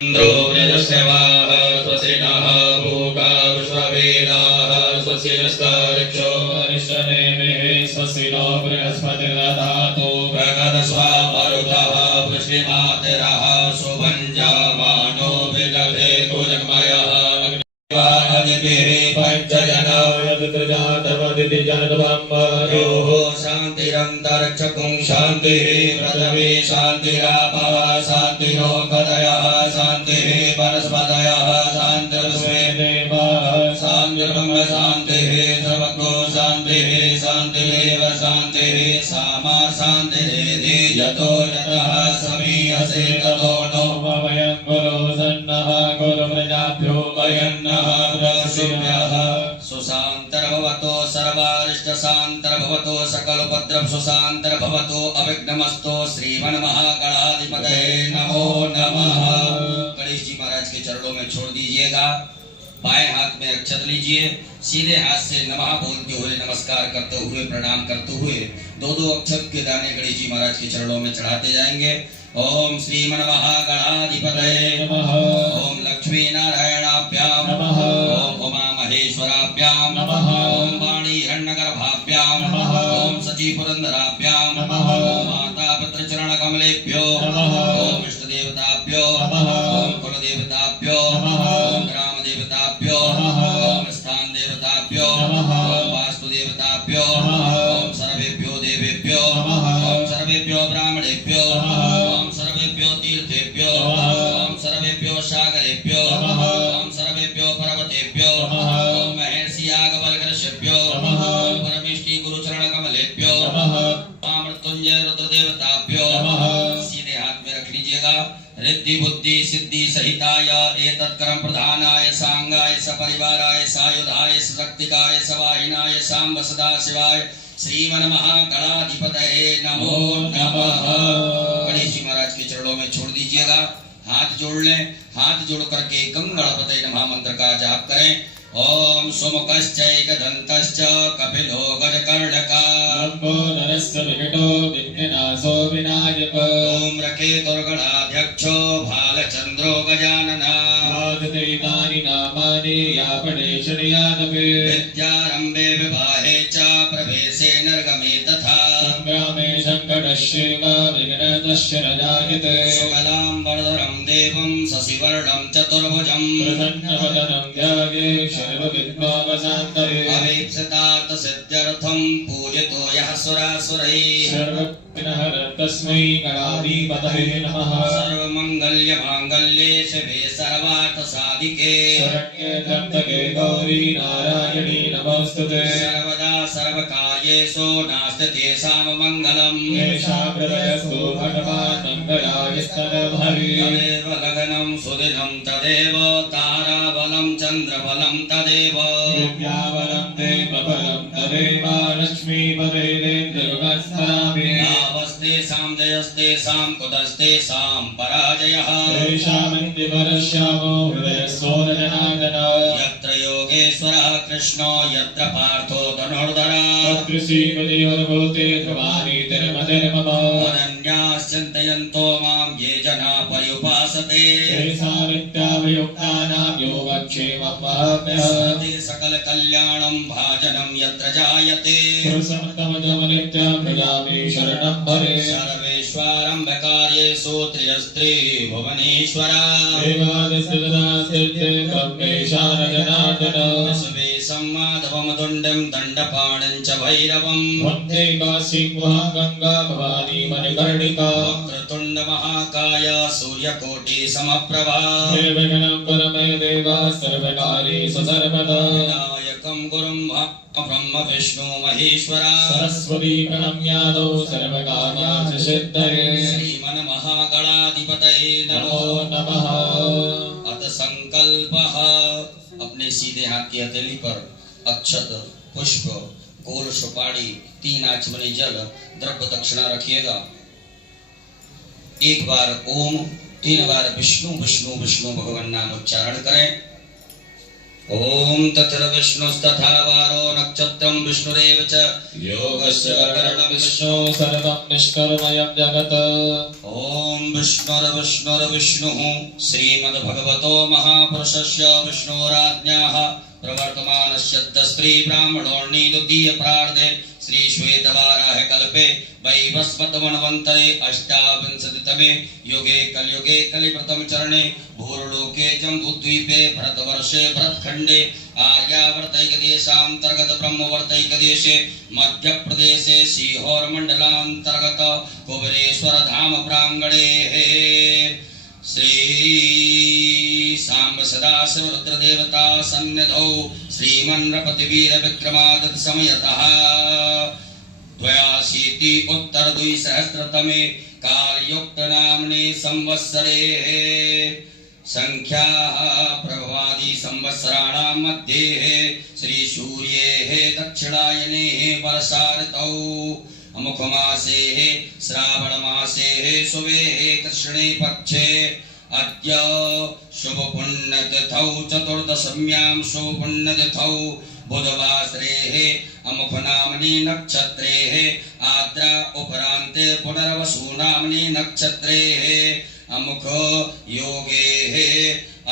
इन्द्रो वृजस्यवाः स्वस्तिनः भूका विश्ववेदाः स्वस्तिनस्तरिक्षो अरिष्टनेमिः स्वस्तिनो बृहस्पतिर्दधातु बृहदस्वामरुतः वृष्टिमातिरः सुभञ्जमानो विदधेतु जगमयः अग्निवादिभिः पञ्चजनो यदृजातवदिति जनद्वम्बयोः शान्तिरन्तरिक्षकुं शान्तिः पृथिवी शान्तिरापः शान्तिरोपदयः शान्तिः वनस्पतयः शान्तिर्विश्वे देवाः शान्तिर्ब्रह्म शान्तिः सर्वज्ञो शान्तिः शान्तिरेव शान्तिः सामा शान्तिरेधि यतो यतः समीहसे ततो नो वयं गुरो सन्नः गुरुप्रजाभ्यो वयन्नः प्रसूभ्यः सुशान्तर्भवतो सर्वारिष्टशान्तर्भवतो सकलोपद्रव सुशान्तर्भवतो अविघ्नमस्तो श्रीमन्महागणाधिपतये नमो नमः। गणेश जी महाराज के चरणों में छोड़ दीजिएगा। बाएं हाथ में अक्षत लीजिए, सीधे हाथ से नमः बोलते हुए नमस्कार करते हुए प्रणाम करते हुए दो दो अक्षत के दाने गणेश जी महाराज के चरणों में चढ़ाते जाएंगे। ओम श्रीमन्महागणाधिपतये नमः। ओम लक्ष्मी नारायणाभ्यां नमः। ओम उमा महेश्वराभ्यां नमः। ओम वाणी हिरण्यगर्भाभ्यां नमः। ओम सची पुरंदराभ्यां नमः। ओम माता पत्र चरण कमलेभ्यो नमः। ओम इष्ट देवताभ्यो नमः। ओम कुल देवताभ्यो नमः। ओम ग्राम देवताभ्यो नमः। ओम स्थान देवताभ्यो नमः। ओम वास्तु देवताभ्यो नमः। ओम सर्वेभ्यो देवेभ्यो नमः। ओम सर्वेभ्यो ब्राह्मणेभ्यो नमः। ओम सर्वेभ्यो तीर्थेभ्यो नमः। ओम सर्वेभ्यो सागरेभ्यो नमः। ओम सर्वेभ्यो पर्वतेभ्यो नमः। ओम महर्षि याज्ञवल्क्येभ्यो नमः। ओम परमेष्टि गुरुचरण कमलेभ्यो नमः। ओम मृत्युंजय रुद्र देवताभ्यो नमः। सीधे हाथ में रख लीजिएगा। रिद्धि बुद्धि सिद्धि सहिताय एतत्कर्म प्रधानाय सांगाय सपरिवाराय सायुधाय सशक्तिकाय सवाहिनाय सांब सदा शिवाय श्रीमन्महागणाधिपतये नमो नमः। गणेश जी महाराज के चरणों में छोड़ दीजिएगा। हाथ जोड़ लें। हाथ जोड़ करके गंगणपतये नमः मंत्र का जाप करें। ओम सुमुखश्चैकदन्तश्च कपिलो गजकर्णकः विकटो विघ्ननाशो विनायक। ओम रकेतुर्गणाध्यक्षो भालचन्द्रो गजाननः। आदितेतानि नामानि यापणेशनियादपि विद्यारम्भे विवाहे च प्रवेशे निर्गमे तथा संग्रामे संकटस्यैव विघ्नतस्य न जायते। शुक्लां वरदं देवं शशिवर्णं चतुर्भुजं प्रसन्नवदनं ध्यायेत् सर्वविघ्नोपशान्तये। अभीप्सितार्थ सिद्ध्यर्थं पूजितो यः सुरासुरैः सर्वविघ्नहरं तस्मै गणाधिपतये नमः। सर्वमङ्गल्य माङ्गल्ये शिवे सर्वार्थसाधिके शरण्ये त्र्यम्बके गौरी नारायणी नमोस्तुते। सर्वदा सर्वकार्येषु नास्ति तेषां मङ्गलम्। येषां हृदयस्थो भगवान् मङ्गलायस्तनोहरि। तदेव लग्नं सुदिनं तदेव ताराबलं चन्द्रबलं तदेव विद्याबलं देवबलं तदेव लक्ष्मीपदेन्द्रयुगस्तामि। नावस्तेषां जयस्तेषां कुतस्तेषां पराजयः। तेषामिन्द्रिवरश्यामो हृदयस्थो न जनार्दनः। यत्र योगेश्वरः कृष्णो यत्र पार्थो धनुर्धरः तत्र श्रीमतिर्भूते ध्रुवाणि तिर्मतिर्मम। अनन्याश्चिन्तयन्तो मां ये जना पर्युपासते तेषामित्यावयुक्तानां योगक्षेमं वहाम्यहम्। सकल कल्याणं भाजनं यत्र जायते पुरुषोत्तमनित्यं भजामि शरणं भरे। सर्वेश्वरम्भकार्येषु त्र्यस्त्री भुवनेश्वरा देवादिस्थिते ब्रह्मेशान जनार्दन। सम्माधवमदुण्डं दण्डपाणं च भैरवं वन्दे काशीं गंगा भवानी मणिकर्णिका। वक्रतुण्ड महाकाय सूर्यकोटि समप्रभा निर्विघ्नं कुरु देव सर्वकार्येषु सर्वदा। विनायकं गुरुं ब्रह्म विष्णु महेश्वरा सरस्वती प्रणम्यादौ सर्वकार्यार्थ सिद्धये। श्रीमन्महागणाधिपतये नमो नमः। अथ संकल्पः। अपने सीधे हाथ की हथेली पर अक्षत पुष्प गोल सुपारी 3 आचमनी जल द्रव्य दक्षिणा रखिएगा। एक बार ओम, 3 बार विष्णु विष्णु विष्णु भगवान नाम उच्चारण करें। ओम तत्सर्वविष्णुस्तथा वारो नक्षत्रं विष्णुरेव च योगस्य करणं विष्णु सर्वं निष्कर्मयं जगत्। ओम विष्णुर्विष्णुर्विष्णुः श्रीमद्भगवतो महापुरुषस्य विष्णोराज्ञाः प्रवर्तमानस्य स्त्री ब्राह्मणोर्णी द्वितीय प्रार्धे श्री श्वेतवाराह कल्पे वैवस्वतमन्वन्तरे अष्टाविंशतितमे युगे कलयुगे कलिप्रथम चरणे भूर्लोके जम्बूद्वीपे भरतवर्षे भरतखण्डे आर्यावर्तैकदेशान्तर्गत ब्रह्मवर्तैकदेशे मध्यप्रदेशे सीहोरमण्डलान्तर्गत कुबेरेश्वर धाम प्राङ्गणे श्री सांब सदाशिव रुद्रदेवता सन्निधौ श्रीमन्नृपतिवीर विक्रमादित्य समयतः द्वयाशीति उत्तर द्विसहस्रतमे कालयुक्त नाम्ने संवत्सरे संख्याः प्रभवादि संवत्सराणां मध्ये श्री सूर्येः दक्षिणायने वर्षा ऋतौ अमुखमासे श्रावणमासे शुभे कृष्णे पक्षे अद्य शुभ पुण्यतिथौ चतुर्दश्यां शुभ पुण्यतिथौ बुधवासरे अमुख नाम्नि नक्षत्रे आद्रा उपरान्ते पुनर्वसु नाम्नि नक्षत्रे अमुख योगे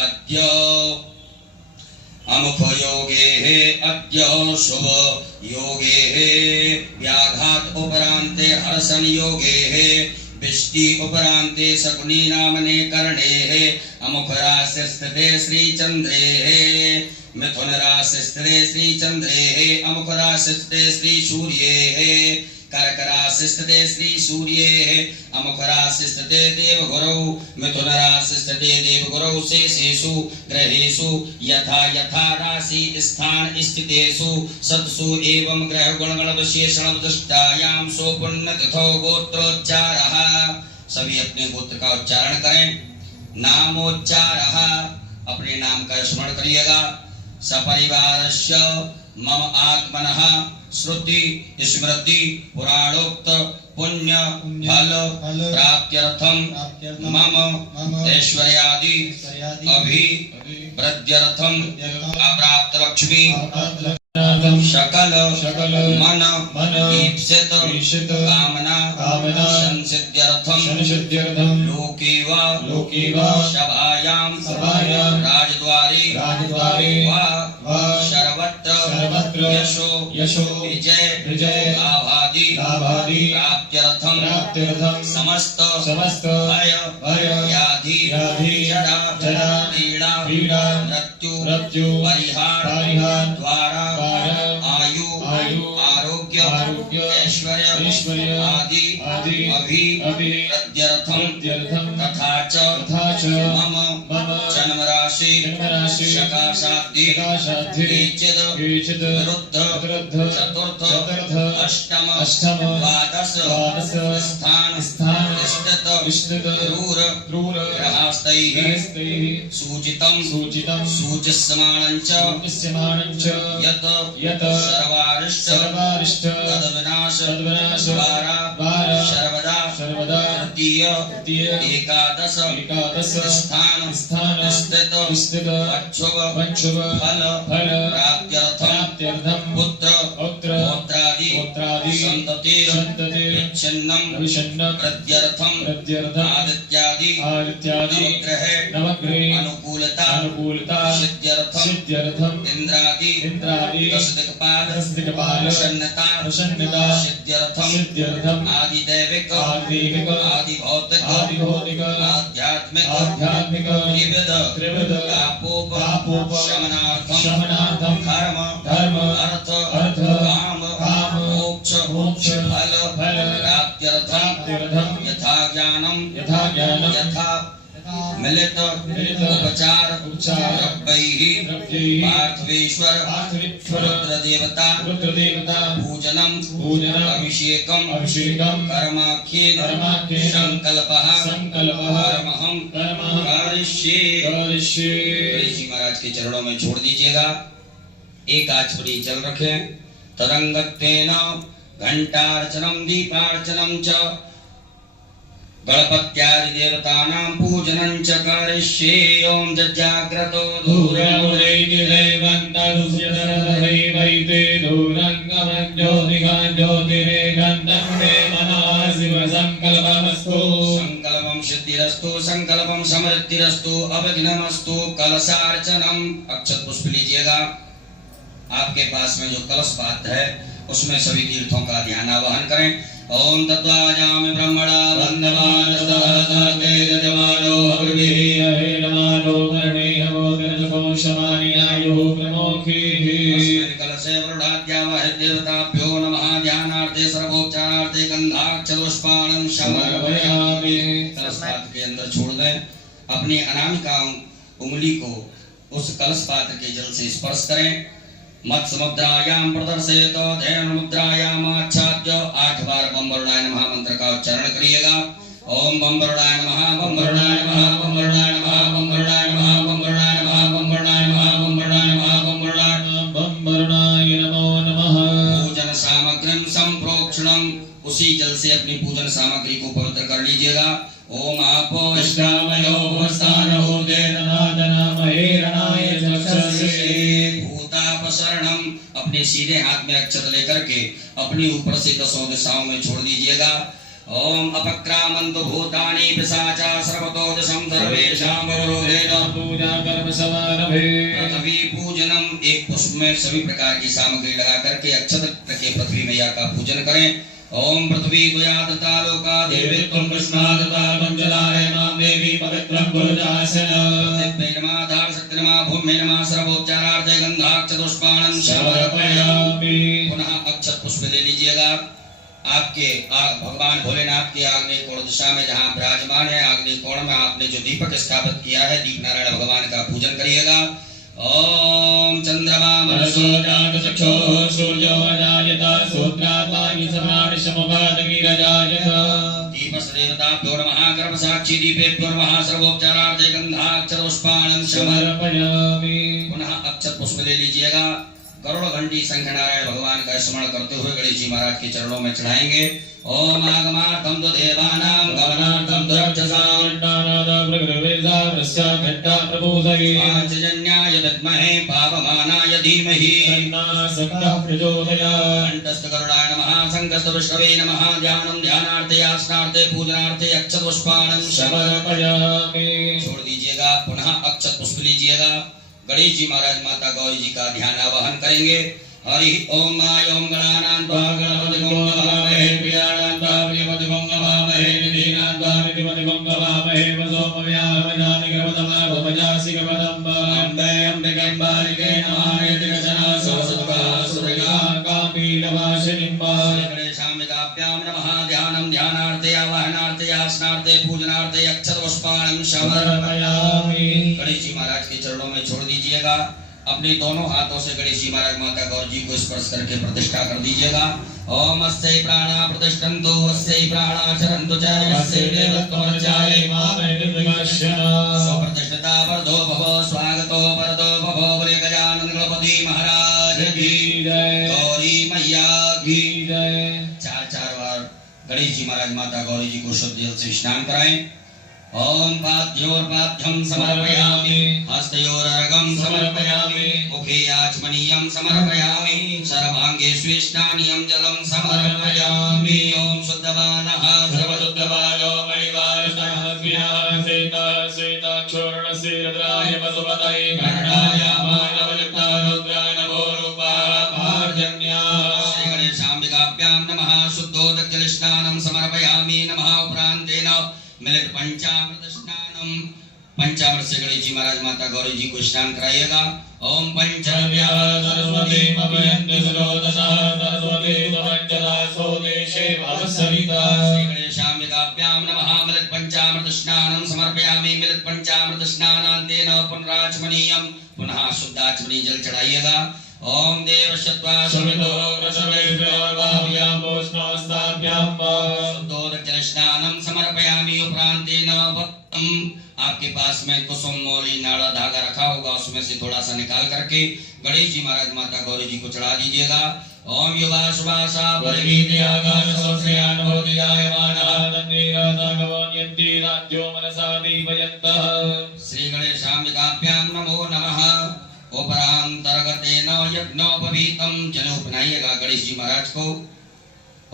अद्य शुभ योगे व्याघात उपरान्ते हर्षण योगे विष्टि उपरान्ते शकुनी नामने कर्णे अमुख राशिस्थिते श्रीचन्द्रे मिथुन राशिस्थिते श्रीचन्द्रे अमुख राशिस्थिते श्री सूर्ये कर्क राशिस्थिते श्री सूर्ये अमुख राशिस्थिते देवगुरौ मिथुन राशिस्थिते देवगुरौ शेषेषु ग्रहेषु यथा यथा राशि स्थान स्थितेषु सत्सु एवं ग्रह गुणगण विशेषण दृष्टायां सो पुण्यतिथौ गोत्रोच्चारः। सभी अपने गोत्र का उच्चारण करें। नामोच्चारः, अपने नाम का स्मरण करिएगा। सपरिवारस्य मम आत्मनः श्रुति स्मृति पुराणोक्त पुण्य फल प्राप्त्यर्थम मम ऐश्वर्यादि अभिवृद्ध्यर्थम अप्राप्त लक्ष्मी सकल मन ईप्सित कामना संसिद्ध्यर्थम लोके वा सभायां राजद्वारे वा सर्वत्र यशो विजय लाभादि प्राप्त्यर्थम समस्त भय व्याधि जरा पीड़ा मृत्यु परिहार द्वारा आयु आरोग्य ऐश्वर्य आदि अभिवृद्ध्यर्थम तथा च मम जन्म राशि शकाशाब्दी केचिद् विरुद्ध चतुर्थ अष्टम द्वादश स्थान स्थित क्रूर ग्रहस्थैः सूचितं सूच्यमानं च यत् सर्वारिष्ट तद्विनाश द्वारा सर्वदा तृतीय एकादश स्थान स्थित अक्षुभ फल प्राप्त्यर्थम पुत्र पौत्रादि संततिः विच्छिन्नं प्रत्यर्थम आदित्यादि नवग्रह अनुकूलता सिद्ध्यर्थम इंद्रादि दशदिक्पाल प्रसन्नता सिद्ध्यर्थम आदिदैविक आदिभौतिक आध्यात्मिक त्रिविध तापोप शमनार्थम धर्म अर्थ काम मोक्ष फल प्राप्त्यर्थम यथा ज्ञानम यथा मिलित उपचार रब्बैः पार्थवेश्वर रुद्रदेवता पूजनम अभिषेकम कर्माख्येन संकल्पः कर्महं करिष्ये। जी महाराज के चरणों में छोड़ दीजिएगा। एक आचमनी जल रखें। तरंगत्वेन घंटार्चनम दीपार्चनम च गणपत्यादि देवतानां पूजनं च करिष्ये। ओम जज्जाग्रतो दूरं संकल्पं सिद्धिरस्तु संकल्पं समृद्धिरस्तु अभिघ्नमस्तु। कलशार्चनम अक्षत पुष्प लीजिएगा। आपके पास में जो कलश पात्र है उसमें सभी तीर्थों का ध्यान आवाहन करें। ओम तत्वाजामि ब्रह्मणा वंदमान सहस्रते जजमानो अग्रवीः हेरमानो कर्णेहो गणजको शमानियायो प्रमोखीः। अस्मिन् कलशे वरुणाद्यावः देवताभ्यो नमः। ध्यानार्थे सर्वोपचारार्थे गंधाक्षरपुष्पाणं समर्पयामि। कलश पात्र के अंदर छोड़ दें। अपनी अनामिका उंगली को उस कलश पात्र के जल से स्पर्श करें। मत्स्यमुद्रायां प्रदर्शयतो ध्यानमुद्रायां आच्छाद्य 8 बार बम वरुणाय नमः मंत्र का उच्चारण करिएगा। ओम बम वरुणाय नमः बम वरुणाय नमः बम वरुणाय नमः बम वरुणाय नमः बम वरुणाय नमः बम वरुणाय नमः बम वरुणाय नमः बम वरुणाय नमो नमः। पूजन सामग्रीं संप्रोक्षणम। उसी जल से अपनी पूजन सामग्री को पवित्र कर लीजिएगा। ओम आपो विश्रामयो भवस्तानो देवनादनामहे रणाय चक्षुषे भूतापसरणम। अपने सीधे हाथ में अक्षत लेकर के अपनी ऊपर से 10 दिशाओं में छोड़ दीजिएगा। ओम अपक्रामन्तु भूतानि पिशाचा सर्वतो दिशं सर्वेषां वरोधेन पूजा कर्म समारभे। पृथ्वी पूजनम। एक पुष्प में सभी प्रकार की सामग्री लगा करके अक्षत के पृथ्वी मैया का पूजन करें। ओम पृथ्वी द्वयादता लोका देवी त्वं कृष्णादता मंजलाय मां देवी पवित्रं गुरुदासन। पृथ्वी नमः धार शक्ति नमः भूमि नमः सर्वोपचारार्थे गंधाक्षतपुष्पाणं समर्पयामि। पुनः अक्षत पुष्प ले लीजिएगा। आपके भगवान भोलेनाथ की आग्नेय कोण दिशा में जहाँ विराजमान है आग्नेय कोण में आपने जो दीपक स्थापित किया है दीप नारायण भगवान का पूजन करिएगा। ओम चंद्रमा मनसो जातचक्षो सूर्यो अजायत सूत्रात्मानि समानि समभादगिरजायत। दीपस् देवताभ्यो नमः कर्म साक्षी दीपेभ्यो नमः सर्वोपचारार्थे गंधाक्षतपुष्पाणं समर्पयामि। पुनः अक्षत पुष्प ले लीजिएगा। करोड़ घंटी शंख नारायण भगवान का स्मरण करते हुए गणेश जी महाराज के चरणों में चढ़ाएंगे। ओम आगमार्थम तो देवानां गमनार्थम तो रक्षसां पांचजन्याय विद्महे पावमानाय धीमहि कंठस्थ गरुडाय नमः संकस्त विष्णवे नमः। ध्यानं ध्यानार्थे आसनार्थे पूजनार्थे अक्षत पुष्पाणं समर्पयामि। छोड़ दीजिएगा। पुनः अक्षत पुष्प लीजिएगा। गणेश जी महाराज माता गौरी जी का ध्यान आवाहन करेंगे। हरि ओम आय ओम गणानां त्वा गणपतिं नमामहे प्रियाणां त्वा प्रियपतिं नमामहे निधीनां त्वा निधिपतिं नमामहे वसोमव्याहमजानि गणपतमः भवजासि गणपतम् अम्बे अम्बिके बालिके नमः यतिकचना सरस्वती सुरगा कापीलवासिनीं गणेशाम्बिकाभ्यां नमः। ध्यानं ध्यानार्थे आवाहनार्थे आसनार्थे पूजनार्थे अक्षतपुष्पाणं समर्पयामि। गणेश जी महाराज के चरणों में छोड़ दीजिएगा। अपने दोनों हाथों से गणेश जी महाराज माता गौरी जी को स्पर्श करके प्रतिष्ठा कर दीजिएगा। ओम अस्यै प्राणा प्रतिष्ठन्तु अस्यै प्राणा चरन्तु च अस्यै देवत्वमर्चायै मामेदिगश्यना। स्वप्रतिष्ठिता वरदो भव स्वागतो वरदो भव बोले गजानन गणपति महाराज की जय। गौरी मैया की जय। 4 बार गणेश जी महाराज माता गौरी जी को शुद्ध जल से स्नान कराएं। ओम पाद्योर्पाद्यं समर्पयामि हस्तयोरर्घं समर्पयामि मुखे आचमनीयं समर्पयामि सर्वांगे स्वेष्टानीयं जलं समर्पयामि। ओम शुद्धबालः सर्वशुद्धबालो मणिवारस्तः श्वेताक्षोर्णस्य रुद्राय वसुपतये गरुडाय मानवयुक्ता रुद्राय नमो रूपाः पार्जन्याः। श्री गणेशाम्बिकाभ्यां नमः। शुद्धोदकजलस्नानं समर्पयामि। नमः उपरान्तेन मिलित पंचामृत स्नानम। पंचामृत से गणेश जी महाराज माता गौरी जी को स्नान कराइएगा। ओम पंचव्या सरस्वती मभयन्ति सरोदसा सरस्वती तवंजला सोदेशे भवसविता। श्री गणेशाम्बिकाभ्यां नमः। मिलित पंचामृत स्नानं समर्पयामि। मिलित पंचामृत स्नानान्तेन पुनराचमनीयं। पुनः शुद्धाचमनी जल चढ़ाइएगा। ओम देवशत्वा सवितो रसवेद्योर्वाभ्यां पोष्णोस्ताभ्यां शुद्धोदक स्नानं समर्पयामि। उपरान्तेन भक्तम्। आपके पास में कुसुम मौली नाड़ा धागा रखा होगा उसमें से थोड़ा सा निकाल करके गणेश जी महाराज माता गौरी जी को चढ़ा दीजिएगा। ओम युवा शुभाशा परिवीर्यागान सोऽस्यान भवति जायमानः तन्निरादागवन्यन्ति राज्यो मनसा दीपयन्तः श्री गणेशाम्बिकाभ्यां नमो नमः। उपरांतर्गतेन यज्ञोपवीतं जनोपनायेगा गणेश जी महाराज को।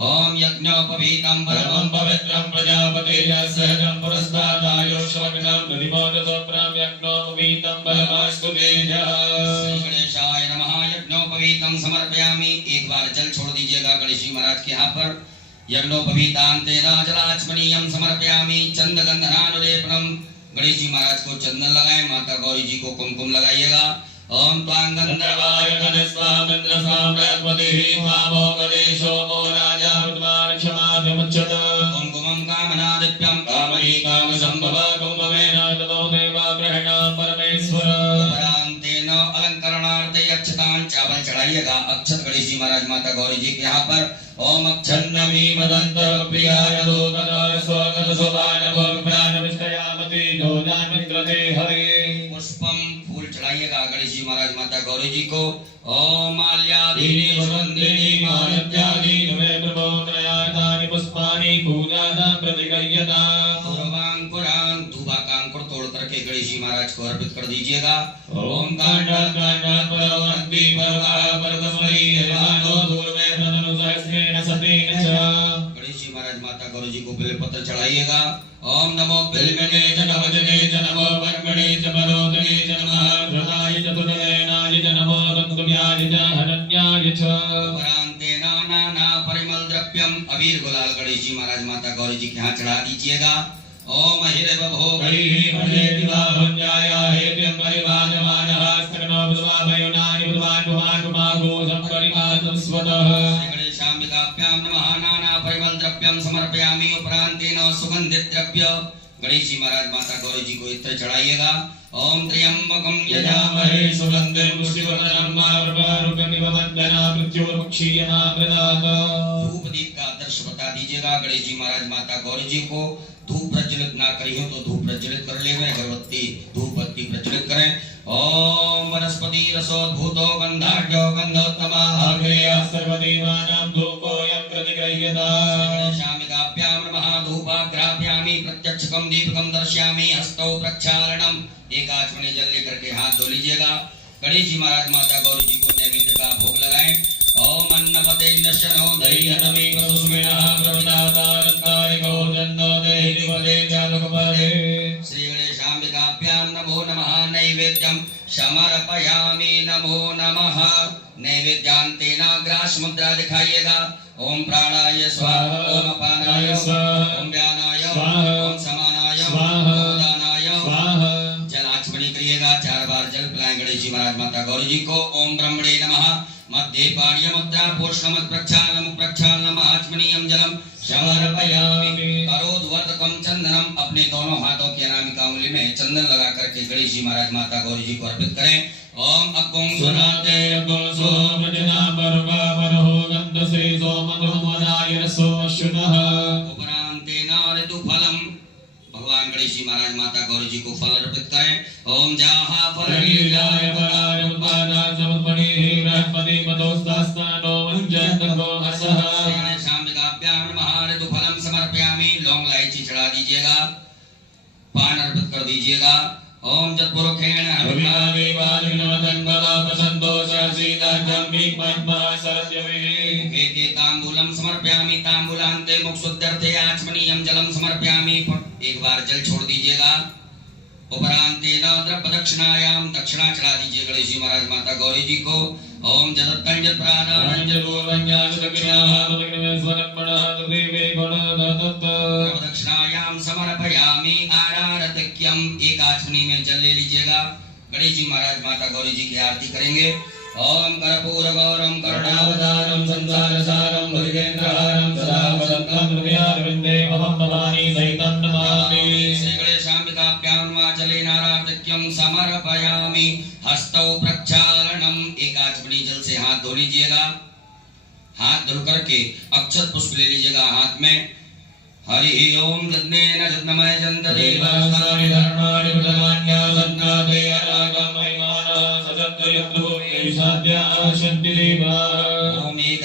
ओम यज्ञोपवीतं परमं पवित्रं प्रजापतेः सहजं पुरस्तादायोष्वग्नं प्रतिमोदतोऽप्रां यज्ञोपवीतं परमास्तु तेजः। श्री गणेशाय नमः। यज्ञोपवीतं समर्पयामि। एक बार जल छोड़ दीजिएगा गणेश जी महाराज के यहाँ पर। यज्ञोपवीतान्तेन जलाचमनीयं समर्पयामि। चंदगंधनानुलेपनम। गणेश जी महाराज को चंदन लगाएं, माता गौरी जी को कुमकुम लगाइएगा। ओम त्वां गंधर्वाय गणेशवामृतपतिः मामो गणेशो मो राजा क्षमाधमुच्यत कुमकुमं कामनादिप्यं कामही कामसम्भव कुम्भमेन ततो देवा ग्रहणा परमेश्वर। उपरांतेन अलंकरणार्थे अक्षतां चावल चढ़ाइएगा। अक्षत गणेश जी महाराज माता गौरी जी के यहाँ पर। ओम छन्नमी मदन्त प्रियाय दोगदाय स्वगत सोभान भोगप्राण विष्टयामति जोजामित्रते हरे। पुष्पम फूल चढ़ाइएगा गणेश जी महाराज माता गौरी जी को। ओम माल्यादि दीनि वसन्तिनि माल्यादीनि मे प्रभो त्रयातानि पुष्पाणि पूजादां प्रतिगृह्यताम्। पूर्वांकुरान धूबा का अंकुर तोड़ करके गणेश जी महाराज को अर्पित कर दीजिएगा। ओम कांडात् परवन्ति परवा परतस्मै हरिवानो दूर्वे प्रदनु सहस्रेण सतेन च। गणेश जी महाराज माता गौरी जी को बेलपत्र चढ़ाइएगा। ओम नमो बिल्वने च नवजने च नमो वर्मणे च परोदने च नमः धृताय च तुदयनाय च नमो रत्तव्याय च हरण्याय च। उपरांतेन नाना परिमल द्रव्यम अबीर गुलाल गणेश जी महाराज माता गौरी जी के यहाँ चढ़ा दीजिएगा। ओम हिरे बभो गणेहि भजेति वा भञ्जाया हेत्यं परिवाजमानः स्तनो बुद्ध्वा वयुनानि बुद्ध्वान् भुवान् भुमागो सम्परिपातं स्वतः। श्री गणेशाम्बिकाभ्यां नमः। नाना परिमल द्रव्यम समर्पयामि। उपरांतेन सुगंधित द्रव्य गणेश जी महाराज माता गौरी जी को इत्र चढ़ाइएगा। ओम त्र्यंबकं यजामहे सुगन्धिं पुष्टिवर्धनं मार्गरूपमिव वन्दना मृत्युर्मुक्षीयमामृतात्। धूप दीप का आदर्श बता दीजिएगा गणेश जी महाराज माता गौरी जी को। धूप प्रज्वलित ना करी हो तो धूप प्रज्वलित कर ले। अगरबत्ती धूप बत्ती प्रज्वलित करें। ओम वनस्पति रसोद्भूतो गंधाढ्यो गंधोत्तमः आग्नेयः सर्वदेवानां धूपोऽयं प्रतिगृह्यताम्। गणेशाम्बिकाभ्यां नमः। धूपाग्रापयामि। प्रत्यक्षकं दीपकं दर्शयामि। हस्तौ प्रक्षालनम। एक आचमनी जल लेकर के हाथ धो लीजिएगा। गणेश जी महाराज माता गौरी जी को नैवेद्य का भोग लगाएं। ओम अन्नपते नशनो दैयनमी पशुस्मिनः प्रवदातारन्तारिको जन्नो देहि पदे चालुकपदे। श्री गणेशाम्बिकाभ्यां नमो नमः। नैवेद्यं समर्पयामि। नमो नमः। नैवेद्यांतेन ग्रास मुद्रा दिखाइएगा। ओम प्राणाय स्वाहा। ओम अपानाय स्वाहा। ओम व्यानाय स्वाहा। ओम समानाय स्वाहा। ओम दानाय स्वाहा। जल आचमनी करिएगा। 4 बार जल पिलाएं गणेश जी महाराज माता गौरी जी को। ओम ब्रह्मणे नमः। मध्ये पाण्य मुद्रा पूर्णमत प्रक्षालनम प्रक्षालनम आचमनीयम जलम समर्पयामि। करोद्वर्तकम चंदनम। अपने दोनों हाथों की अनामिका उंगली में चंदन लगा करके गणेश जी महाराज माता गौरी जी को अर्पित करें। ओम अग्गुं सुनाते अग्गोसो प्रजना परगा परहो गन्धसे सोमधुमनाय रसो अश्विनः। उपरांतेन ऋतुफलम। भगवान गणेश जी महाराज माता गौरी जी को फल अर्पित करें। ओम जाहा फलनीलाय फलाय उत्पादाय समुद्भणिः बृहस्पति मदोस्तास्तानो वञ्जन्तको हसः। श्री गणेशाम्बिकाभ्यां नमः। ऋतुफलम समर्पयामि। लौंग इलायची चढ़ा दीजिएगा। पान अर्पित कर दीजिएगा। ओम जत्पुरुखेण वेदे तांबूलम समर्पयामि। तांबूलान्ते मुक्षुद्यर्थे आचमनीयं जलम समर्पयामि। एक बार जल छोड़ दीजिएगा। उपरांतेन द्रव्य दक्षिणायां दक्षिणा चढ़ा दीजिए गणेश जी महाराज माता गौरी जी को। ओम जदत्तं दक्षिणायां समर्पयामि। आरारतक्यम। एक आचमनी में जल ले लीजिएगा। गणेश जी महाराज माता गौरी जी की आरती करेंगे। ओम कर्पूर गौरम करुणावतारम संसारसारम भुजगेन्द्रहारम सदा वसन्तं हृदयारविन्दे अहं भवानी सहितं नमामि। श्री गणेशाम्बिकाभ्यां वाचलेन आरारतक्यम समर्पयामि। हस्तौ प्रक्षालनम। एक आचमनी जल से हाथ धो लीजिएगा। हाथ धुल करके अक्षत पुष्प ले लीजिएगा हाथ में। हरि ओम तन्नेन जन्मय जन्तदेवासानि धर्माणि प्रधान्या सन्नाते अरागम महिमानः सजन्तु यत्रो ये साध्या शक्तिदेवा। ओम एक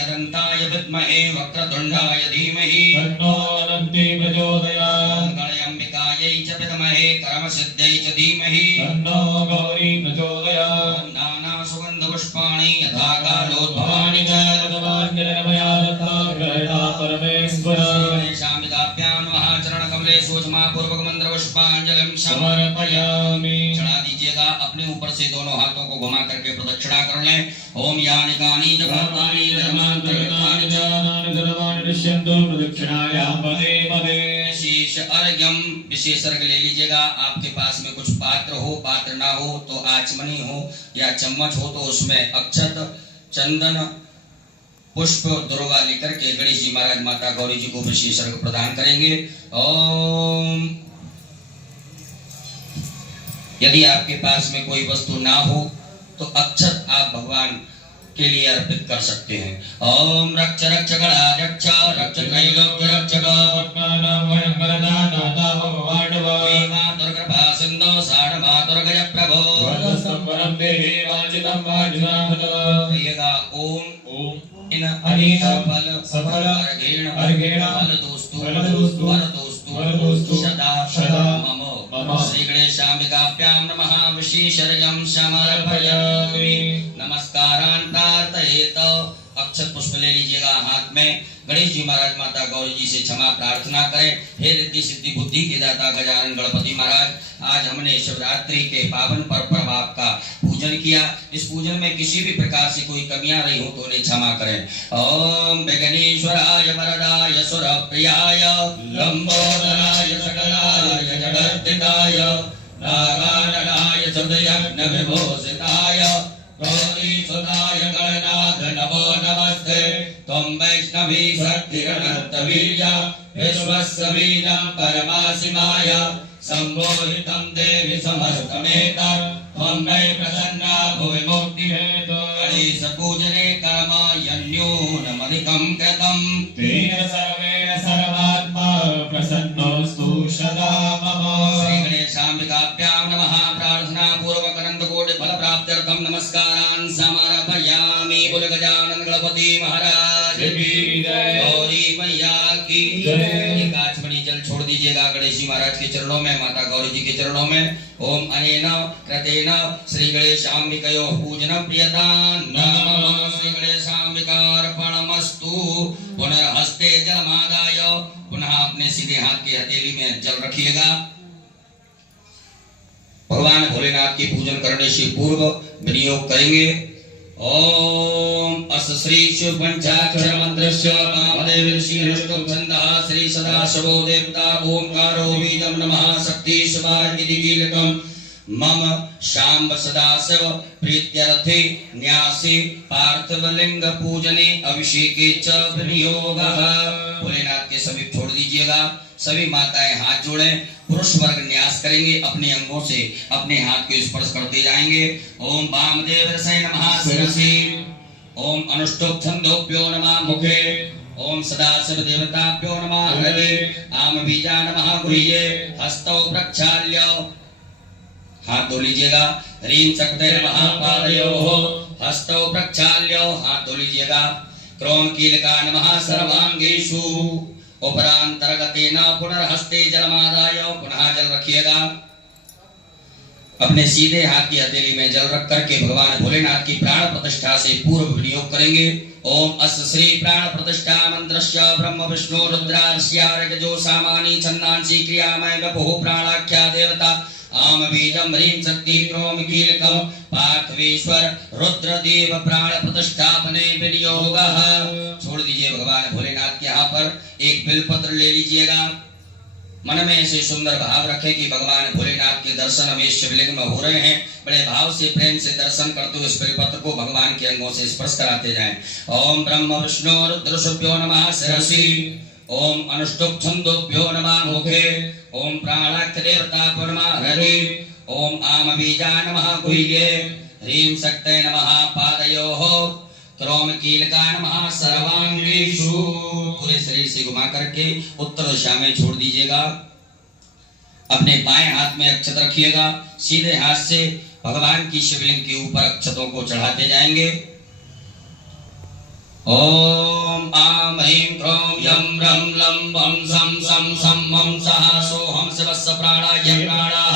तस्मै वक्रतुण्डाय धीमहि तन्नो अनन्ति प्रचोदयात् गणेऽम्बिकायै च विद्महे कर्मसिद्ध्यै च धीमहि तन्नो गौरी प्रचोदयात् नानासुगन्धपुष्पाणि यथा भवानि कालोद्भवानि च तदवान्यरमया दत्ता परमेश्वर गणेशाम्बिकाभ्यां नमः चरणकमलेषु क्षमापूर्वक मन्त्रपुष्पाञ्जलिं समर्पयामि चढ़ा दीजिएगा। अपने ऊपर से दोनों हाथों को घुमा करके प्रदक्षिणा कर लें। ओम यानि कानि च भवानि धर्मान्तरितानि च नानि सर्वाणि दृश्यन्तु प्रदक्षिणायां पदे पदे विशेष अर्घ्यम, विशेष अर्घ्य ले लीजिएगा। आपके पास में कुछ पात्र हो, पात्र ना हो तो आचमनी हो या चम्मच हो तो उसमें अक्षत, चंदन, पुष्प, दुर्वा लेकर के गणेश जी महाराज माता गौरी जी को विशेष अर्घ्य प्रदान करेंगे। ओम यदि आपके पास में कोई वस्तु ना हो तो अक्षत आप भगवान के लिए अर्पित कर सकते हैं। ओम रक्ष रक्ष गणाध्यक्ष रक्ष त्रैलोक्य रक्षक दुर्गर्भा सिंधो साढ़ दुर्गय प्रभो कहिएगा ओम इन सफल अर्घेण फलदोस्तु सदा मम श्री गणेशाम्बिकाभ्यां नमः विशेषर्घ्यं समर्पयामि। नमस्कारान् प्रार्थयेत। अक्षत पुष्प ले लीजिएगा हाथ में। गणेश जी महाराज माता गौरी जी से क्षमा प्रार्थना करें। हे रिद्धि सिद्धि बुद्धि के दाता गजानन गणपति महाराज, आज हमने शिवरात्रि के पावन पर्व आपका पूजन किया। इस पूजन में किसी भी प्रकार से कोई कमियां रही हो तो उन्हें क्षमा करें। ओम विघ्नेश्वराय वरदाय सुरप्रियाय लंबोदराय सकलाय जगद्दिताय नागाननाय सदयज्ञ विभूषिताय गौरीसुताय गणनाथ नमो नमस्ते। त्वं वैष्णवी शक्तिरनन्तवीर्या विश्वस्य बीजं परमासिमाय सम्मोहितं देवि समस्तमेतत् त्वं मे प्रसन्ना भुवि मुक्तिहेतु। गणेश पूजने कर्मण्योऽनमधिकं कृतं तेन सर्वेण सर्वात्मा प्रसन्नोऽस्तु सदा मम। श्री गणेशाम्बिकाभ्यां नमः। प्रार्थना पूर्वक अनंत कोटि फल प्राप्त्यर्थं नमस्कारान् समर्पयामि। बोल गजानन गणपति महाराज की जय। गौरी मैया की जय। एक आचमनी जल छोड़ दीजिएगा गणेश जी महाराज के चरणों में, माता गौरी जी के चरणों में। ओम अनेन कृतेन श्री गणेशाम्बिकयोः पूजनं प्रियतां नमः। श्री गणेशाम्बिकार्पणमस्तु। पुनर्हस्ते जलमादाय, पुनः अपने सीधे हाथ की हथेली में जल रखिएगा। भगवान भोलेनाथ की पूजन करने से पूर्व विनियोग करेंगे। ओम अस श्री शिव पंचाक्षर मंत्रस्य कामदेव ऋषि छंदः श्री सदाशिवो देवता ओंकारो बीजं नमः शक्ति शिवाय इति कीलकम् मम शाम्ब सदाशिव प्रीत्यर्थे न्यासे पार्थिवलिंग पूजने अभिषेके च विनियोगः। भोलेनाथ के समीप छोड़ दीजिएगा। सभी माताएं हाथ जोड़ें। पुरुष वर्ग न्यास करेंगे, अपने अंगों से अपने हाथ को स्पर्श करते जाएंगे। ओम वामदेव रसाय नमः शिरसि। ओम अनुष्टुप छंदोभ्यो नमः मुखे। ओम सदाशिव देवताभ्यो नमः हृदये। आम बीजा नमः गुह्ये। हस्तौ प्रक्षाल्य, हाथ धो लीजिएगा। ह्रीं शक्ते नमः पादयोः। हस्तौ प्रक्षाल्य, हाथ धो लीजिएगा। क्रोम कीलका नमः सर्वांगेषु। उपरांतर्गतेन पुनर्हस्ते जलमादाय, पुनः जल रखिएगा। अपने सीधे हाथ की हथेली में जल रख करके भगवान भोलेनाथ की प्राण प्रतिष्ठा से पूर्व विनियोग करेंगे। ओम अस श्री प्राण प्रतिष्ठा मंत्रस्य ब्रह्म विष्णु रुद्रास्यार्घ्यो सामानि छन्दांसि क्रियामय वपुः प्राणाख्या देवता आम बीजम ह्रीं शक्ति क्रोम कीलकम पार्थवेश्वर रुद्रदेव प्राण प्रतिष्ठापने विनियोगः। छोड़ दीजिए भगवान भोलेनाथ के यहाँ पर एक बिलपत्र ले लीजिएगा। मन में ऐसे सुंदर भाव रखें कि भगवान भोलेनाथ के दर्शन हमें शिवलिंग में हो रहे हैं। बड़े भाव से प्रेम से दर्शन करते हुए इस बिलपत्र को भगवान के अंगों से स्पर्श कराते जाएं। ओम ब्रह्म विष्णु रुद्रशुभ्यो नमः शिरसि। ओम अनुष्टुप छंदोभ्यो नमः मुखे। ओम प्राणाख्य देवताभ्यो नमः हृदये। ओम आम बीजा नमः गुह्ये। ह्रीं शक्ते नमः पादयोः। क्रोम कीलका नमः सर्वांगेषु। पूरे शरीर से घुमा करके उत्तर दिशा में छोड़ दीजिएगा। अपने बाएं हाथ में अक्षत रखिएगा। सीधे हाथ से भगवान की शिवलिंग के ऊपर अक्षतों को चढ़ाते जाएंगे। ओम आम ह्रीं क्रों यं रं लं वं सं सं सं वं सः सोऽहं शिवस्य प्राणाय प्राणाः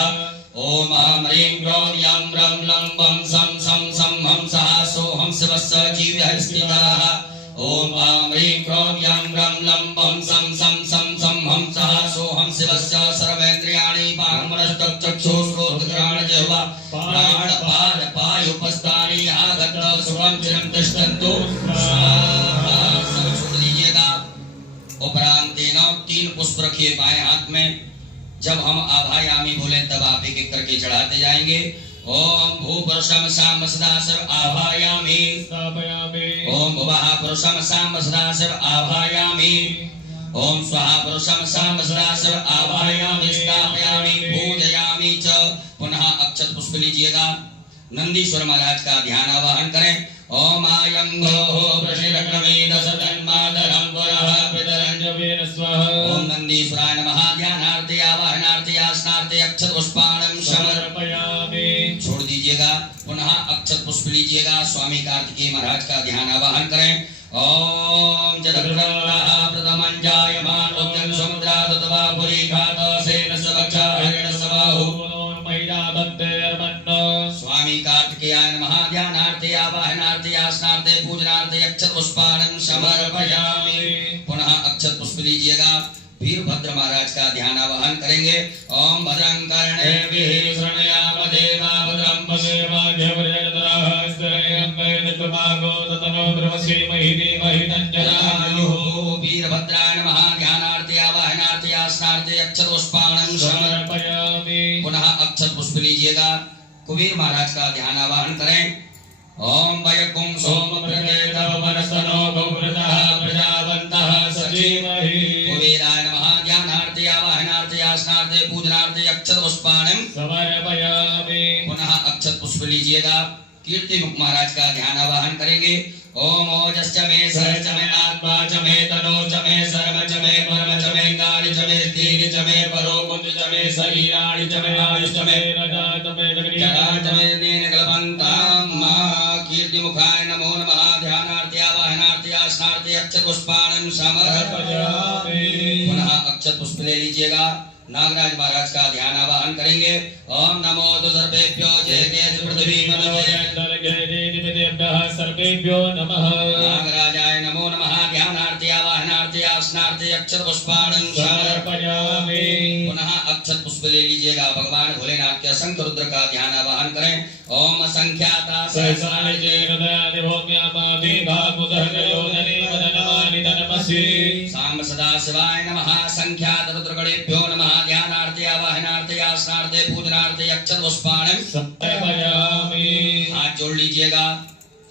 ओम आम ह्रीं क्रों यं रं लं वं सं सं सं वं सः सोऽहं शिवस्य जीवः स्थिताः ओम आम ह्रीं क्रों यं रं लं वं सं सं सं सं वं सः सोऽहं शिवस्य सर्वेन्द्रियाणि पाणमनश्चक्षुश्रोत्रघ्राण जिह्वा प्राणपादपायुपस्थानि आगत सुखं चिरं तिष्ठन्तु स्वाहा। सब छोड़ दीजिएगा। उपरांत तीन पुष्प रखिए बाएं हाथ में। जब हम आभायामी बोले तब आप एक एक करके चढ़ाते जाएंगे। ओम भूपुरुषं साम सदा शिव आभायामि स्थापयामि ओम भुवः पुरुषं साम सदा शिव आभायामि ओम स्वाहा पुरुषं साम सदा शिव आभायामि स्थापयामि पूजयामि च। पुनः अक्षत पुष्प लीजिएगा। नंदीश्वर महाराज का ध्यान आवाहन करें। ओम आयं भोः वृषिरक्रमेण सदन्मातरं पुरः पितरञ्जवेन स्वः ओम नंदीश्वराय नमः। ध्यानार्थे आवाहनार्थे आसनार्थे अक्षत पुष्पाणं समर्पयामि। छोड़ दीजिएगा। पुनः अक्षत पुष्प लीजिएगा। स्वामी कार्तिकेय महाराज का ध्यान आवाहन करें। ओम जगद्गुरुः प्रथमं जायमान उद्यं समुद्रादत्वा पुरीघातसेन सवक्षा हिरण्यसबाहु स्वामी कार्तिकेयाय नमः। ध्यानार्थे आवाहनार्थे आसनार्थे पूजनार्थे अक्षत पुष्पाणं समर्पयामि। पुनः अक्षत पुष्प लीजिएगा। वीरभद्र महाराज का ध्यान आवाहन करेंगे। ओम भद्रं कर्णेभिः शृणुयाम देवा भद्रं पश्येमाध्यवरेतरः स्थिरयं ततनो ब्रह्मश्रीमहि देवहि तञ्जनायुः। वीरभद्राय नमः। ध्यानार्थे आवाहनार्थे आसनार्थे अक्षत पुष्पाणं समर्पयामि। पुनः अक्षत पुष्प लीजिएगा। कुबेर महाराज का ध्यान आवाहन करें। ओम वयकुं सोम प्रकेतव वनस्तनो गौव्रतः प्रजावन्तः सजीमहि। कुबेराय नमः। ध्यानार्थे आवाहनार्थे आसनार्थे पूजनार्थे अक्षत पुष्पाणं समर्पयामि। पुनः अक्षत पुष्प लीजिएगा। कीर्ति मुख महाराज का ध्यान आवाहन करेंगे। ओम ओजश्च मे सहश्च मे आत्मा च मे तनो च मे सर्व च मे परम च मे गानि च मे दीनि च मे परो कुंज च मे शरीराणि च मे आयुष च मे रजा च मे जरा च मे नीनगलवन्तां मा। कीर्ति मुखाय नमो नमः। ध्यानार्थे आवाहनार्थे आसनार्थे अक्षत पुष्पाणं समर्पयामि। पुनः अक्षत पुष्प ले लीजिएगा। नागराज महाराज का ध्यान आवाहन करेंगे। ओम नमो सर्वेभ्यो जय जय पृथ्वी सर्वेभ्यो नमः। नागराजाय नमो नमः। ध्यानार्थे आवाहनार्थे आसनार्थे अक्षत पुष्पाणं समर्पयामि। पुनः अक्षत पुष्प ले लीजिएगा। भगवान भोलेनाथ के असंख्य रुद्र का ध्यान आवाहन करें। ओम असंख्याता सहस्राणि च हृदयानि भोग्यामादि भागुदहनयोधने वदनमानि तनमसि। साम सदा शिवाय नमः। संख्यात रुद्रगणेभ्यो नमः। ध्यानार्थे आवाहनार्थे आसनार्थे पूजनार्थे अक्षत पुष्पाणं समर्पयामि। हाथ जोड़ लीजिएगा।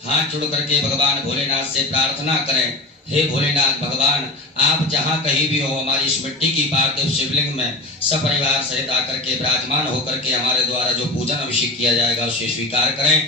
हाथ जोड़ करके भगवान भोलेनाथ से प्रार्थना करें। हे भोलेनाथ भगवान, आप जहाँ कहीं भी हो हमारी इस मिट्टी की पार्थिव शिवलिंग में सपरिवार सहित आकर के विराजमान होकर के हमारे द्वारा जो पूजन अभिषेक किया जाएगा उसे स्वीकार करें।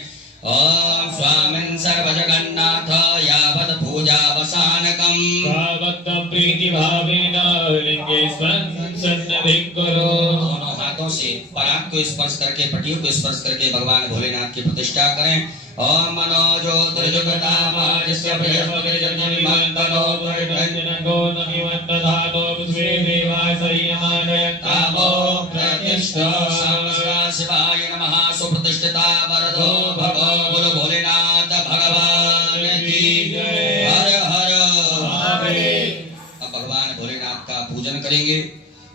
ओम स्वामिन् सर्वजगन्नाथ यावत् पूजावसानकम् भावत प्रीति भावेन लिंगेश्वरं सन्निधिं कुरु। दोनों हाथों से पराग को स्पर्श करके पटियों को स्पर्श करके भगवान भोलेनाथ की प्रतिष्ठा करें। ओम मनोजो त्रिजुगतामाजिस्य प्रियस्पतिर्जन्मन्तनो प्रजनगो नमिवन्तधातो विश्वे देवाय संयमानयतामो प्रतिष्ठा। शिवाय नमः। सुप्रतिष्ठिता वरदो भव। बोलो भोलेनाथ भगवान की जय। हर हर महादेव। अब भगवान भोलेनाथ का पूजन करेंगे।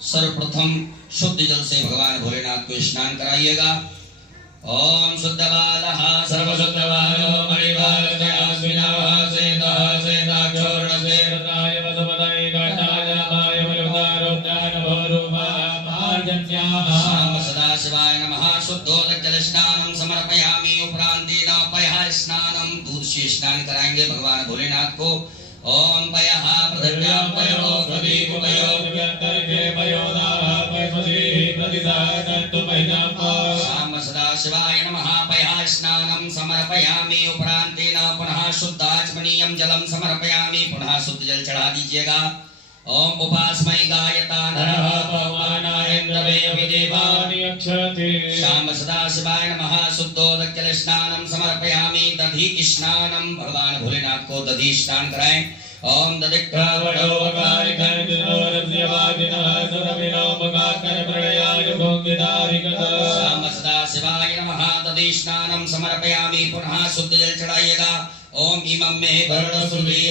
सर्वप्रथम शुद्ध जल से भगवान भोलेनाथ को स्नान कराइएगा। ओम शुद्धबालः सर्वशुद्धबालो मणिबालस्मिनः सेतः सेताक्षोर्णसे रताय वसुमताय काटाय माय मरुदारोद्यान भवरूपामार्जन्याः। सदा शिवाय नमः। शुद्धोदक जल स्नानं समर्पयामि। उपरांतेन पयः स्नानं दूध से स्नान कराएंगे भगवान भोलेनाथ को। ओम पयः पृथिव्यां पयो प्रदीपयो दिव्यन्तरिक्षे पयोदाः पयस्पतिः प्रतिसादन्तु महिनाम्मा। सदा शिवाय नमः। पयः स्नानं समर्पयामि। उपरांतेन पुनः शुद्धाचमनीयं जलं समर्पयामि। पुनः शुद्ध जल चढ़ा दीजिएगा। ओम उपास्मै गायता नरः पवनायन्द्रवे विदेवानि अक्षते शाम सदा शिवाय नमः शुद्धोदकजल स्नानम समर्पयामि दधि स्नानम भगवान भोलेनाथ को दधि स्नान कराएं ओम शाम सदा शिवाय नमः दधि स्नानम समर्पयामि पुनः शुद्ध जल चढ़ाइएगा ओम इमं मे वर्ण सुरी